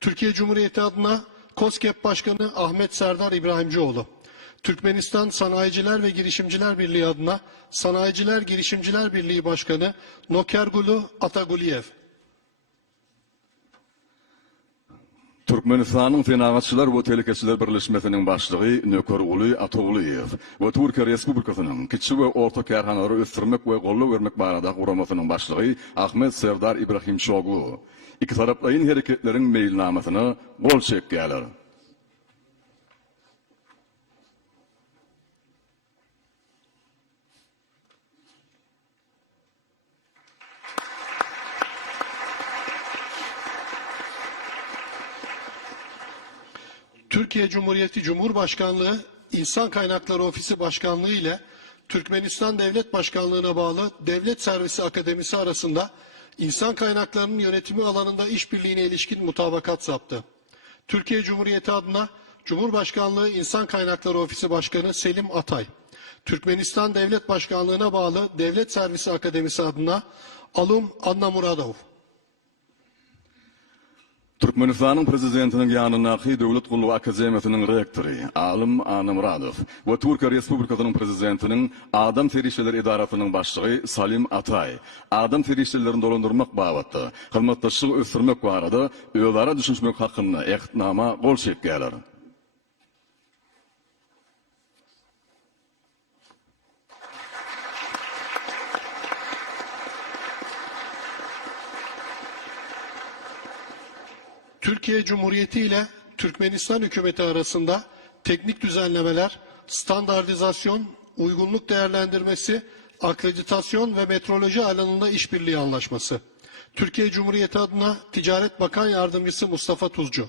Türkiye Cumhuriyeti adına KOSGEB Başkanı Ahmet Serdar İbrahimcioğlu. Türkmenistan Sanayiciler ve Girişimciler Birliği adına Sanayiciler Girişimciler Birliği Başkanı Nokergulu Ataguliyev. Türkmenistan'ın Fenagatçılar ve Tehlikeciler Birleşmesi'nin başlığı Nöker Ulu Atoğluyev ve Türkiye Respublikası'nın kiçi ve orta kerhanları östürmek ve kollu vermek barada kuramasının başlığı Ahmet Serdar İbrahim Şoglu. İki taraflayın hareketlerin meyilnamasını gol çekkeler. Türkiye Cumhuriyeti Cumhurbaşkanlığı İnsan Kaynakları Ofisi Başkanlığı ile Türkmenistan Devlet Başkanlığı'na bağlı Devlet Servisi Akademisi arasında insan kaynaklarının yönetimi alanında işbirliğine ilişkin mutabakat zaptı. Türkiye Cumhuriyeti adına Cumhurbaşkanlığı İnsan Kaynakları Ofisi Başkanı Selim Atay, Türkmenistan Devlet Başkanlığı'na bağlı Devlet Servisi Akademisi adına Alum Anna Muradov, Türkmenistan'ın prezidentinin yanındaki Devlet Kulu Akademiyası'nın rektörü Alim Anamradov ve Türkiye Respublikası'nın prezidentinin Adam Ferişteler İdarası'nın başlığı Salim Atay, Adam Feriştelerini dolandırmak babatı, hizmetdaşlığı östürmek barada öğlara düşünmek hakkında ehtnama gol çekkeler. Türkiye Cumhuriyeti ile Türkmenistan hükümeti arasında teknik düzenlemeler, standartizasyon, uygunluk değerlendirmesi, akreditasyon ve metroloji alanında işbirliği anlaşması. Türkiye Cumhuriyeti adına Ticaret Bakan Yardımcısı Mustafa Tuzcu.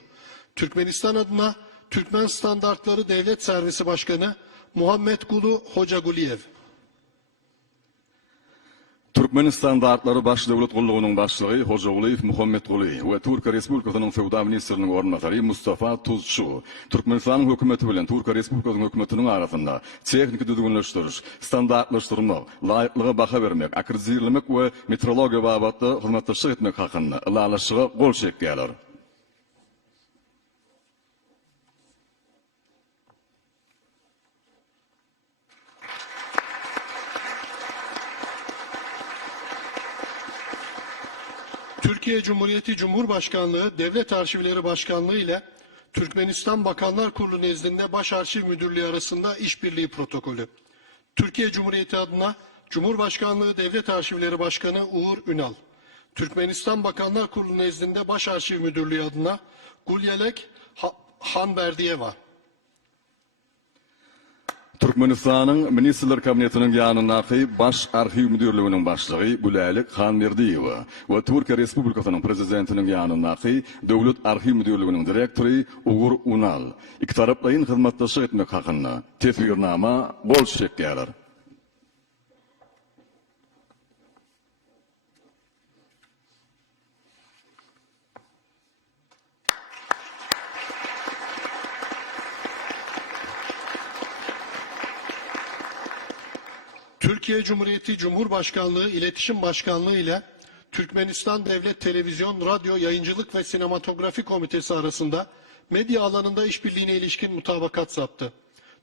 Türkmenistan adına Türkmen Standartları Devlet Servisi Başkanı Muhammed Gulu Hocaguliyev. Türkmenistan Dağıtları Baş Devlet Kulluğu'nun başlığı Hoca Ulayf Muhammed Uli ve Türkiye Respublikası'nın Fevda Ministerinin ornatörü Mustafa Tuzçu. Türkmenistan'ın hükümeti bilen Türkiye Respublikası'nın hükümetinin arasında teknik düzgünleştiriş, standartlaştırmak, layıklığa baka vermek, akreditlemek ve metrologiya babatı hizmetleşik etmek hakkında ılalaşığa gol çekkeler. Türkiye Cumhuriyeti Cumhurbaşkanlığı Devlet Arşivleri Başkanlığı ile Türkmenistan Bakanlar Kurulu nezdinde Baş Arşiv Müdürlüğü arasında işbirliği protokolü. Türkiye Cumhuriyeti adına Cumhurbaşkanlığı Devlet Arşivleri Başkanı Uğur Ünal. Türkmenistan Bakanlar Kurulu nezdinde Baş Arşiv Müdürlüğü adına Gulyelek Ha- Hanberdiyeva. Türkmenistan'ın Ministerler Kabineti'nin yanındaki Baş Arşiv Müdürlüğü'nün başlığı Gülalik Hanmerdiyeva ve Türkiye Respublikası'nın prezidentinin yanındaki Devlet Arşiv Müdürlüğü'nün direktörü Uğur Unal. İki taraflayın hizmetdaşlık etmek hakkında tefvirnama gol çekkeler. Türkiye Cumhuriyeti Cumhurbaşkanlığı İletişim Başkanlığı ile Türkmenistan Devlet Televizyon, Radyo, Yayıncılık ve Sinematografi Komitesi arasında medya alanında işbirliğine ilişkin mutabakat zaptı.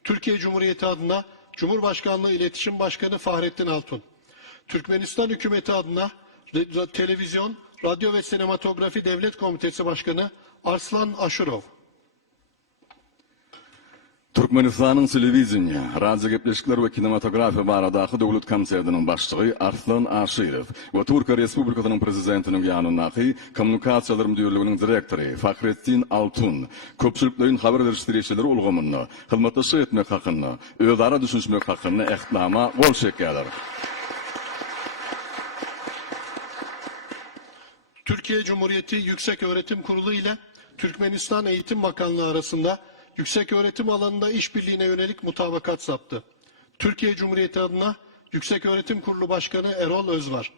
Türkiye Cumhuriyeti adına Cumhurbaşkanlığı İletişim Başkanı Fahrettin Altun, Türkmenistan Hükümeti adına Televizyon, Radyo ve Sinematografi Devlet Komitesi Başkanı Arslan Aşurov, Türkmenistan'ın televizyon, radyo gepleşikler ve kinematografi baradaki devlet komiserinin başlığı Arslan Aşirov. Ve Türkiye Respublikası'nın prezidentinin yanındaki Kommunikasiyalar Müdürlüğü'nün direktörü Fahrettin Altun, köpçülüklerin haber veriştiricileri ulgamını, hizmetleşik etmek hakkında, ödara düşünmek hakkında ehtnama gol çekkeler. Türkiye Cumhuriyeti Yüksek Öğretim Kurulu ile Türkmenistan Eğitim Bakanlığı arasında yüksek öğretim alanında işbirliğine yönelik mutabakat zaptı. Türkiye Cumhuriyeti adına Yüksek Öğretim Kurulu Başkanı Erol Özvar,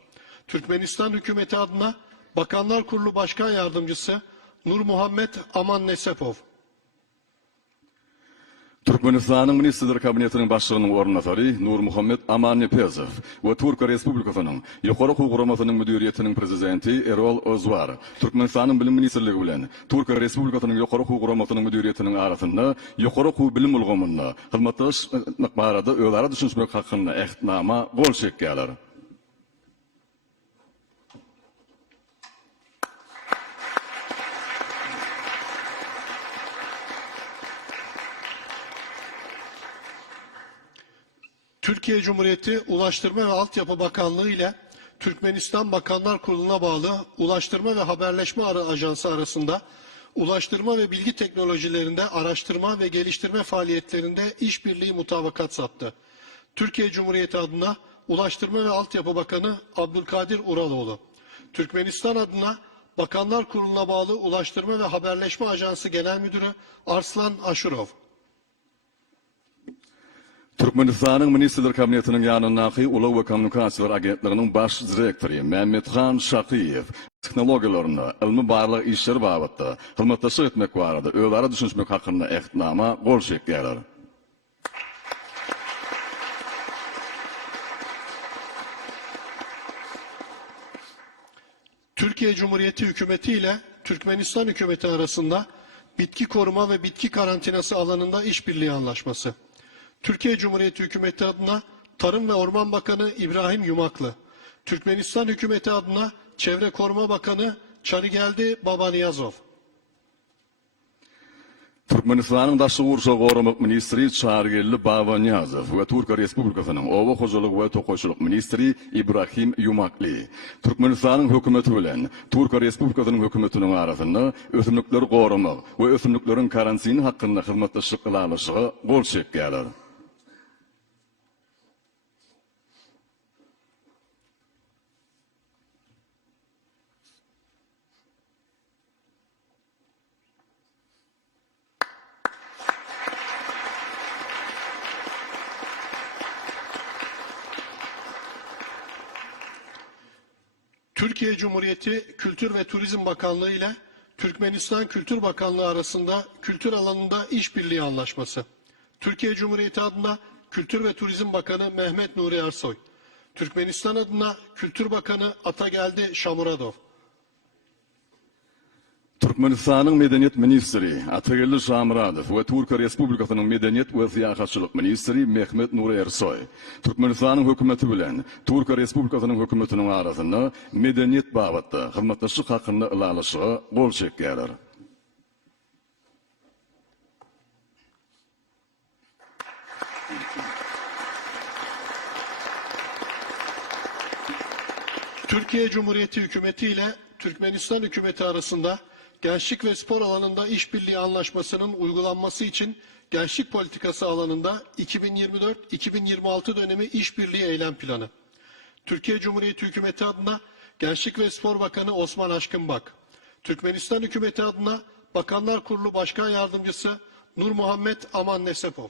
Türkmenistan Hükümeti adına Bakanlar Kurulu Başkan Yardımcısı Nur Muhammed Aman Nesepov, Türkmenistan'ın Ministerler Kabinetinin başçılığının ornatari Nur Muhammed Aman Nepezov ve Türkiye Respublikasının Yukarı Hukuk Kurumasının müdüriyetinin prezidenti Erol Özvar, Türkmenistan'ın Bilim Ministerliği bilen Türkiye Respublikasının Yukarı Hukuk Kurumasının müdüriyetinin arasında Yukarı Hukuk Bilim Ulgamında hizmetdaş barada özara düşünmek hakkında ehdnama gol çekkeler. Türkiye Cumhuriyeti Ulaştırma ve Altyapı Bakanlığı ile Türkmenistan Bakanlar Kurulu'na bağlı Ulaştırma ve Haberleşme Ajansı arasında ulaştırma ve bilgi teknolojilerinde araştırma ve geliştirme faaliyetlerinde işbirliği mutabakat saptı. Türkiye Cumhuriyeti adına Ulaştırma ve Altyapı Bakanı Abdülkadir Uraloğlu, Türkmenistan adına Bakanlar Kurulu'na bağlı Ulaştırma ve Haberleşme Ajansı Genel Müdürü Arslan Aşurov, Türkmenistan'ın Ministerler Kabinetinin yanındaki Ulu ve Kommunikasiyalar Agentliğinin baş direktörü Mehmet Khan Şakiyev texnologiyalarını, ilmi barlık işler babatda hizmetdaşlık etmek varada, özara düşünmek hakkında ehdnama gol çektiler. Türkiye Cumhuriyeti Hükümeti ile Türkmenistan Hükümeti arasında bitki koruma ve bitki karantinası alanında işbirliği anlaşması. Türkiye Cumhuriyeti Hükümeti adına Tarım ve Orman Bakanı İbrahim Yumaklı, Türkmenistan Hükümeti adına Çevre Koruma Bakanı Çarigeldi Babaniyazov. Türkmenistan'ın Daşlı Ursa Gorumak Ministri Çargelli Baba Niyazov ve Türkiye Respublikasının Ova Hocalık ve Tokoşuluk Ministri İbrahim Yumakli. Türkmenistan'ın hükümeti bilen Türkiye Respublikasının hükümetinin arasında ösümlükleri korumak ve ösümlüklerin karantini hakkında hizmetleşik kılalışı gol çekkeler. Türkiye Cumhuriyeti Kültür ve Turizm Bakanlığı ile Türkmenistan Kültür Bakanlığı arasında kültür alanında işbirliği anlaşması. Türkiye Cumhuriyeti adına Kültür ve Turizm Bakanı Mehmet Nuri Ersoy, Türkmenistan adına Kültür Bakanı Atageldi Şamuradov, Türkmenistan'ın Medeniyet Ministri Atagelli Şamradov ve Türkiye Respublikasının Medeniyet ve Siyahatçılık Ministri Mehmet Nuri Ersoy, Türkmenistan'ın hükümeti bilen Türkiye Respublikasının hükümetinin arasında medeniyet babatda hizmetleşik hakkında ilalışığı gol çekkeler. Türkiye Cumhuriyeti Hükümeti ile Türkmenistan Hükümeti arasında gençlik ve spor alanında işbirliği anlaşmasının uygulanması için gençlik politikası alanında 2024-2026 dönemi işbirliği eylem planı. Türkiye Cumhuriyeti Hükümeti adına Gençlik ve Spor Bakanı Osman Aşkınbak, Türkmenistan Hükümeti adına Bakanlar Kurulu Başkan Yardımcısı Nur Muhammed Aman Nesepov.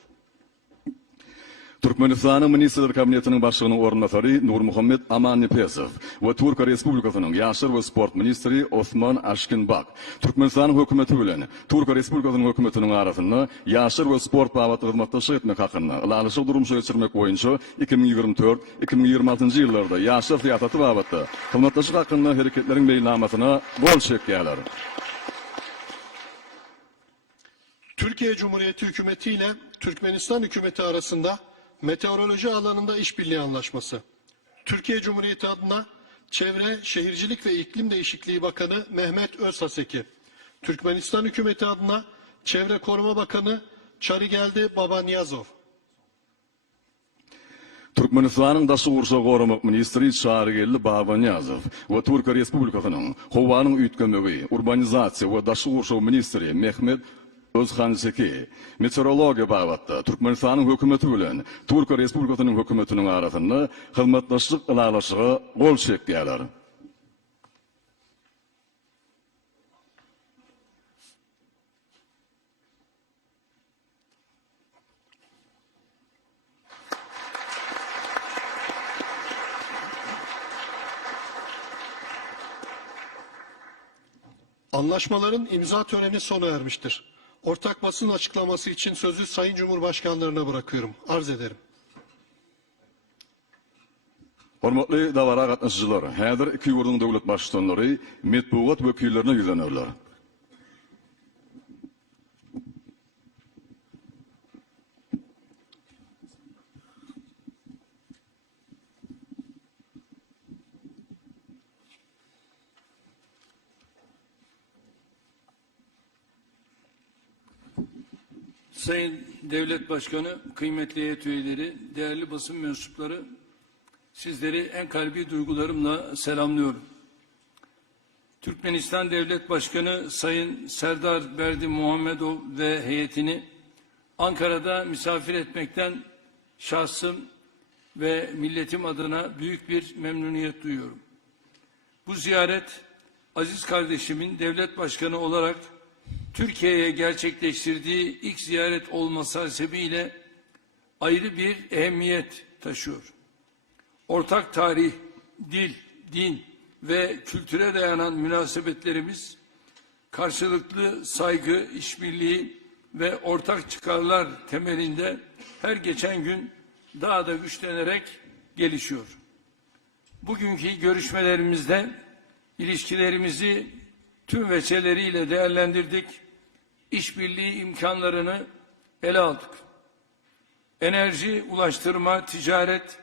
Türkmenistan'ın Ministerler Kabinetinin başçılığının ornatari Nur Muhammed Aman Nepesov ve Türkiye Respublikasının Yaşar ve Sport Ministri Osman Aşkinbak, Türkmenistan'ın hükümeti bilen Türkiye Respublikasının hükümetinin arasında Yaşar ve Sport babatı hizmetdaşlık etmek hakkında ilalışık durum geçirmek boyunca 2024-2026 yıllarda Yaşar siyasetı babatı hizmetdaşlık hakkında hareketlerin beyinlamasına gol çekkeler. Türkiye Cumhuriyeti Hükümeti ile Türkmenistan Hükümeti arasında meteoroloji alanında işbirliği anlaşması. Türkiye Cumhuriyeti adına Çevre, Şehircilik ve İklim Değişikliği Bakanı Mehmet Özhaseki, Türkmenistan Hükümeti adına Çevre Koruma Bakanı Çarigeldi Babaniyazov. Türkmenistan'ın Daşı Ursa Gorumak Ministri Çağrıgelli Baba Niyazov ve Türkiye Respublikasının Hovanın Ütkömögi, Urbanizasiya ve Daşı Ursa Ministri Mehmet Özhan Seki, meteorologiya babatda Türkmenistan'ın hükümeti bilen Türkiye Respublikasının hükümetinin arasında hizmetdaşlık ilalışığı gol çekkeler. Anlaşmaların imza töreni sona ermiştir. Ortak basın açıklaması için sözü Sayın Cumhurbaşkanlarına bırakıyorum. Arz ederim. Hormatly dawara gatnaşyjylar, häzir iki ýurdun döwlet başçylary medpuwat wekillerine ýüzenerler. Sayın Devlet Başkanı, kıymetli heyet üyeleri, değerli basın mensupları, sizleri en kalbi duygularımla selamlıyorum. Türkmenistan Devlet Başkanı Sayın Serdar Berdi Muhammedov ve heyetini Ankara'da misafir etmekten şahsım ve milletim adına büyük bir memnuniyet duyuyorum. Bu ziyaret aziz kardeşimin devlet başkanı olarak Türkiye'ye gerçekleştirdiği ilk ziyaret olması hasebiyle ayrı bir ehemmiyet taşıyor. Ortak tarih, dil, din ve kültüre dayanan münasebetlerimiz karşılıklı saygı, işbirliği ve ortak çıkarlar temelinde her geçen gün daha da güçlenerek gelişiyor. Bugünkü görüşmelerimizde ilişkilerimizi tüm veçeleriyle değerlendirdik, işbirliği imkanlarını ele aldık. Enerji, ulaştırma, ticaret,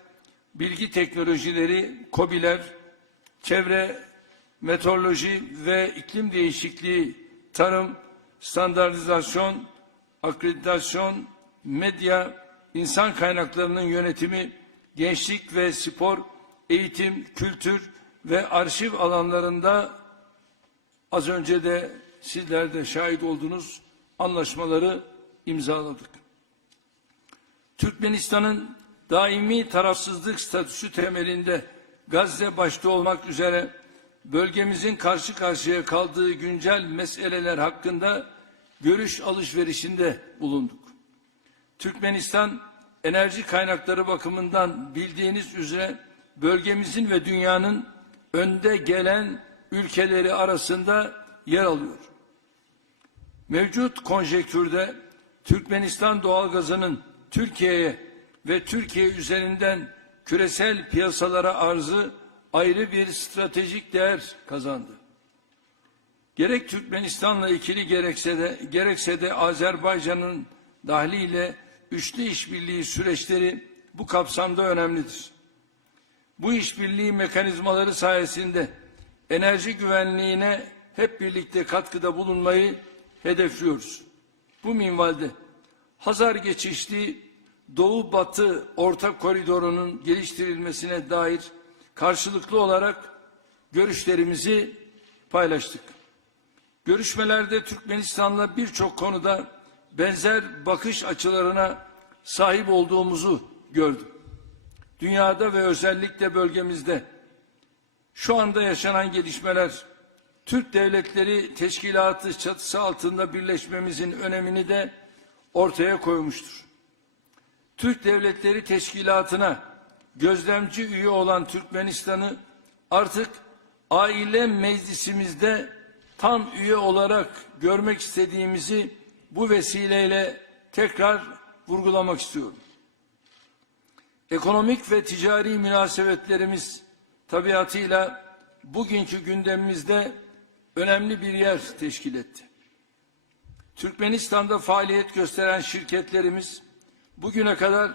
bilgi teknolojileri, kobiler, çevre, meteoroloji ve iklim değişikliği, tarım, standartizasyon, akreditasyon, medya, insan kaynaklarının yönetimi, gençlik ve spor, eğitim, kültür ve arşiv alanlarında az önce de sizler de şahit oldunuz anlaşmaları imzaladık. Türkmenistan'ın daimi tarafsızlık statüsü temelinde Gazze başta olmak üzere bölgemizin karşı karşıya kaldığı güncel meseleler hakkında görüş alışverişinde bulunduk. Türkmenistan enerji kaynakları bakımından bildiğiniz üzere bölgemizin ve dünyanın önde gelen ülkeleri arasında yer alıyor. Mevcut konjektürde Türkmenistan doğalgazının Türkiye'ye ve Türkiye üzerinden küresel piyasalara arzı ayrı bir stratejik değer kazandı. Gerek Türkmenistan'la ikili gerekse de gerekse de Azerbaycan'ın dahliyle üçlü işbirliği süreçleri bu kapsamda önemlidir. Bu işbirliği mekanizmaları sayesinde enerji güvenliğine hep birlikte katkıda bulunmayı hedefliyoruz. Bu minvalde Hazar geçişli Doğu Batı orta koridorunun geliştirilmesine dair karşılıklı olarak görüşlerimizi paylaştık. Görüşmelerde Türkmenistan'la birçok konuda benzer bakış açılarına sahip olduğumuzu gördüm. Dünyada ve özellikle bölgemizde şu anda yaşanan gelişmeler Türk Devletleri Teşkilatı çatısı altında birleşmemizin önemini de ortaya koymuştur. Türk Devletleri Teşkilatı'na gözlemci üye olan Türkmenistan'ı artık aile meclisimizde tam üye olarak görmek istediğimizi bu vesileyle tekrar vurgulamak istiyorum. Ekonomik ve ticari münasebetlerimiz tabiatıyla bugünkü gündemimizde önemli bir yer teşkil etti. Türkmenistan'da faaliyet gösteren şirketlerimiz bugüne kadar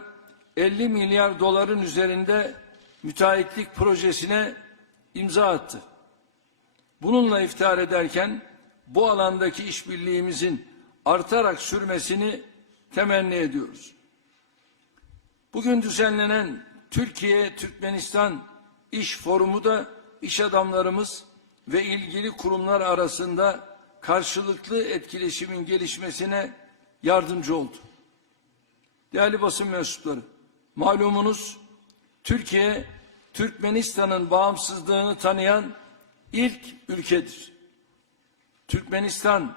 50 milyar doların üzerinde müteahhitlik projesine imza attı. Bununla iftihar ederken bu alandaki işbirliğimizin artarak sürmesini temenni ediyoruz. Bugün düzenlenen Türkiye-Türkmenistan İş Forumu da iş adamlarımız ve ilgili kurumlar arasında karşılıklı etkileşimin gelişmesine yardımcı oldu. Değerli basın mensupları, malumunuz Türkiye, Türkmenistan'ın bağımsızlığını tanıyan ilk ülkedir. Türkmenistan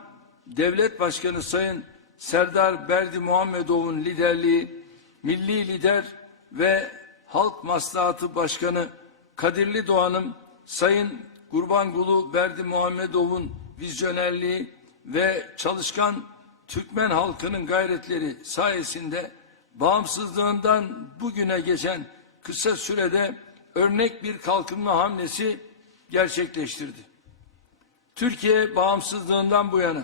Devlet Başkanı Sayın Serdar Berdi Muhammedov'un liderliği, milli lider ve Halk Maslahatı Başkanı Kadirli Doğan'ın Sayın Gurbangulu Berdi Muhammedov'un vizyonerliği ve çalışkan Türkmen halkının gayretleri sayesinde bağımsızlığından bugüne geçen kısa sürede örnek bir kalkınma hamlesi gerçekleştirdi. Türkiye bağımsızlığından bu yana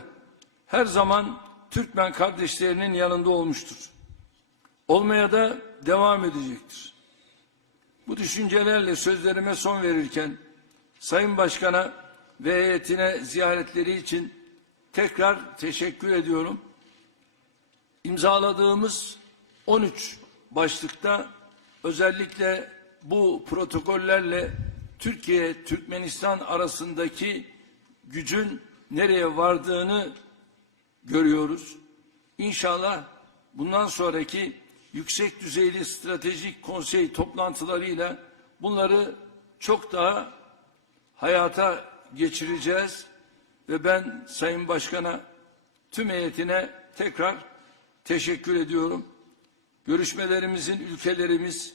her zaman Türkmen kardeşlerinin yanında olmuştur. Olmaya da devam edecektir. Bu düşüncelerle sözlerime son verirken Sayın Başkan'a ve heyetine ziyaretleri için tekrar teşekkür ediyorum. İmzaladığımız 13 başlıkta özellikle bu protokollerle Türkiye Türkmenistan arasındaki gücün nereye vardığını görüyoruz. İnşallah bundan sonraki yüksek düzeyli stratejik konsey toplantılarıyla bunları çok daha hayata geçireceğiz ve ben Sayın Başkan'a tüm heyetine tekrar teşekkür ediyorum. Görüşmelerimizin ülkelerimiz,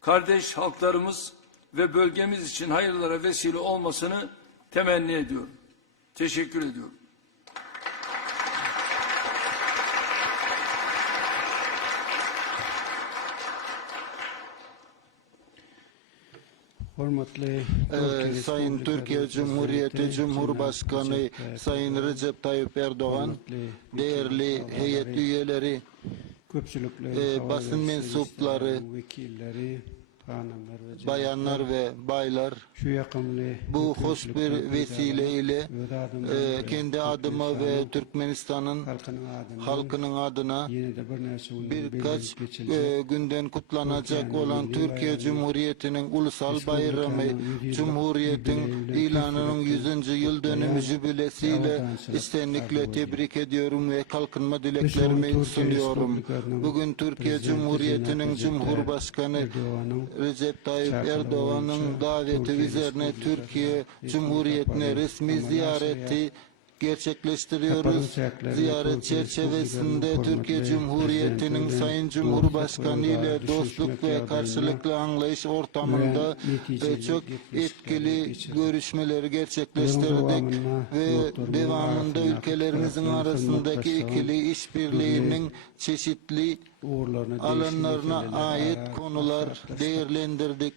kardeş halklarımız ve bölgemiz için hayırlara vesile olmasını temenni ediyorum. Teşekkür ediyorum. Ee, Sayın Türkiye Cumhuriyeti Cumhurbaşkanı Sayın Recep Tayyip Erdoğan, değerli heyet üyeleri, köpçülükleri, basın mensupları, bayanlar ve baylar, bu hoş bir vesile ile e, kendi adıma ve Türkmenistan'ın halkının adına birkaç e, günden kutlanacak olan Türkiye Cumhuriyeti'nin ulusal bayramı, Cumhuriyet'in ilanının 100. yıl dönümü jübilesiyle içtenlikle tebrik ediyorum ve kalkınma dileklerimi sunuyorum. Bugün Türkiye Cumhuriyeti'nin Cumhurbaşkanı Recep Tayyip Erdoğan'ın daveti üzerine Türkiye Cumhuriyeti'ne resmi ziyareti gerçekleştiriyoruz. Ziyaret çerçevesinde Türkiye Cumhuriyeti'nin Sayın Cumhurbaşkanı ile dostluk ve karşılıklı anlayış ortamında ve çok etkili görüşmeleri gerçekleştirdik ve devamında ülkelerimizin arasındaki ikili işbirliğinin çeşitli alanlarına ait konular değerlendirdik.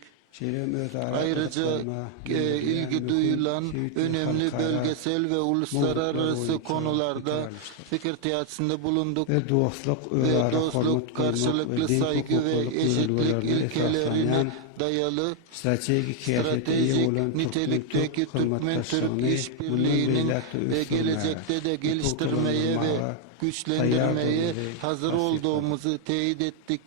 Ayrıca e, ilgi duyulan önemli bölgesel ve uluslararası konularda fikir teatisinde bulunduk ve dostluk, karşılıklı saygı ve eşitlik ilkelerine dayalı stratejik nitelikteki Türkmen-Türk işbirliğinin ve gelecekte de geliştirmeye ve güçlendirmeye hazır olduğumuzu teyit ettik.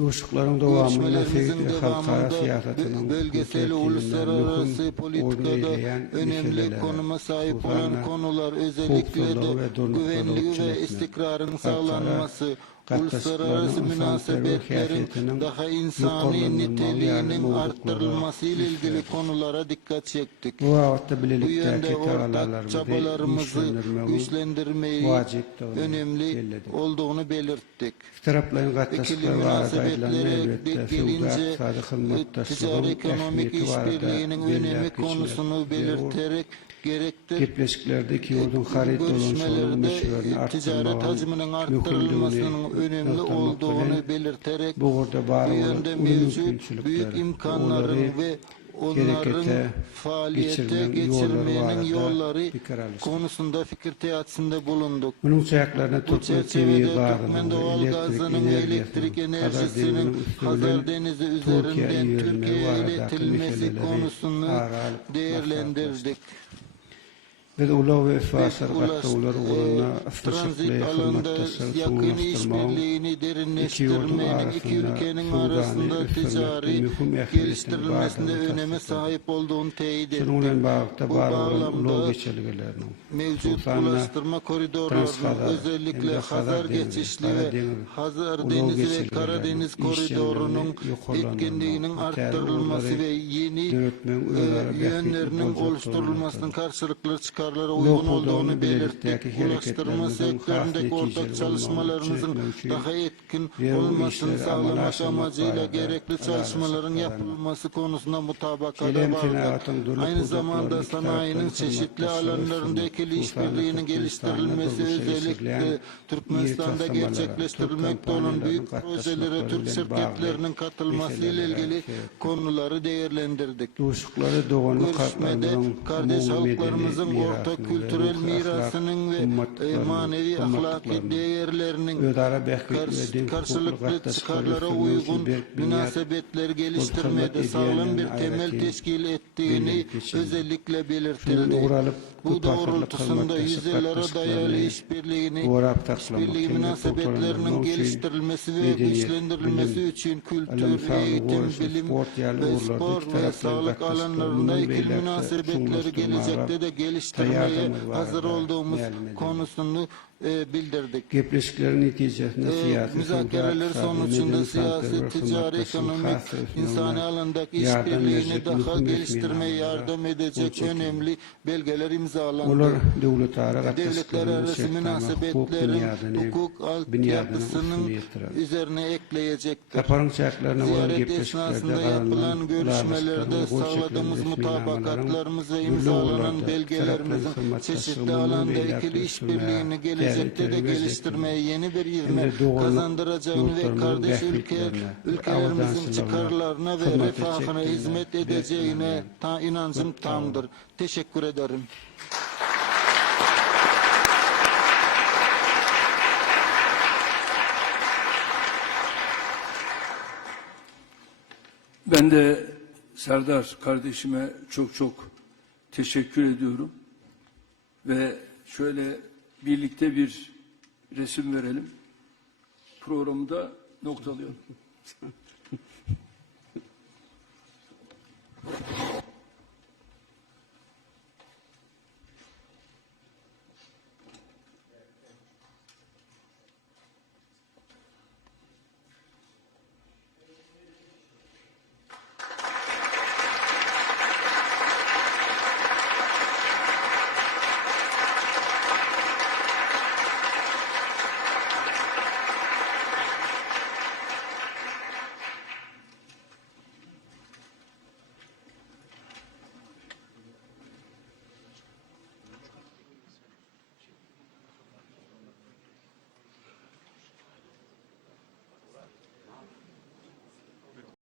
Devamında Görüşmelerimizin Fevzi halkara siyasetinin bö- bölgesel uluslararası politikada önemli konuma sahip olan konular özellikle de güvenliği ve istikrarın sağlanması, uluslararası münasebetlerin daha insani niteliğinin arttırılması ile ilgili konulara dikkat çektik. Bu yönde ortak çabalarımızı güçlendirmeyi önemli olduğunu belirttik. İkili münasebetlere gelince ticari ekonomik işbirliğinin önemi konusunu belirterek. Gepleşiklerdeki e, ticaret arttırmanın hacminin arttırılmasının önemli olduğunu belirterek bu orada var olan mevcut mümkünçülükleri, onları ve onların faaliyete geçirmenin yolları konusunda fikir teatisinde bulunduk. Bunun sayaklarına doğal gazının ve elektrik enerjisinin Hazar Denizi üzerinden Türkiye'ye iletilmesi konusunu değerlendirdik. Ve ifasar Ulaş- katta ular uğruna e, alanda yakın işbirliğini derinleştirmenin iki ülkenin arasında ticari geliştirilmesinde öneme sahip olduğunu teyit ettik. Şunun bağıkta Bu var olan bağlamda ulav geçirgelerinin Mevcut ulaştırma koridorlarının özellikle Hazar geçişli ve Hazar Denizi ve Karadeniz koridorunun etkinliğinin arttırılması ve yeni e, yönlerinin oluşturulmasının karşılıklı çıkar istikrarlara uygun olduğunu olduğunu belirtti. belirttik. Ulaştırma sektöründeki ortak çalışmalarımızın daha etkin olmasını sağlamak amacıyla gerekli çalışmaların yapılması konusunda mutabakata vardık. Aynı zamanda sanayinin çeşitli alanlarında ikili işbirliğinin geliştirilmesi özellikle Türkmenistan'da gerçekleştirilmekte olan büyük projelere Türk şirketlerinin bağlı katılması ile meselelere ilgili şey- konuları değerlendirdik. Görüşmede kardeş halklarımızın ortak mirasını kültürel mirasının ve manevi ahlaki değerlerinin karşılıklı çıkarlara uygun münasebetleri geliştirmede sağlam bir temel teşkil ettiğini özellikle belirtildi. Bu doğrultusunda yüzyıllara dayalı işbirliğini, işbirliği münasebetlerinin geliştirilmesi ve güçlendirilmesi için kültür, eğitim, bilim ve spor ve sağlık alanlarında ikili münasebetleri gelecekte de geliştirmeye hazır olduğumuz konusunu e, bildirdik. Siyasi, müzakereler sonucunda siyasi, ticari, ekonomik, insani alandaki işbirliğini daha geliştirmeye yardım edecek önemli belgeler imzalandı. Devletler arası münasebetlerin hukuk altyapısının üzerine ekleyecektir. Ziyaret esnasında yapılan görüşmelerde sağladığımız mutabakatlarımız ve imzalanan belgelerimizin çeşitli alanda ikili işbirliğini gelecekte de geliştirmeye yeni bir ivme kazandıracağını ve kardeş ülke, ülkelerimizin çıkarlarına ve refahına hizmet edeceğine ta inancım tamdır. Teşekkür ederim. Ben de Serdar kardeşime çok çok teşekkür ediyorum. Ve şöyle birlikte bir resim verelim. Programı da noktalıyorum.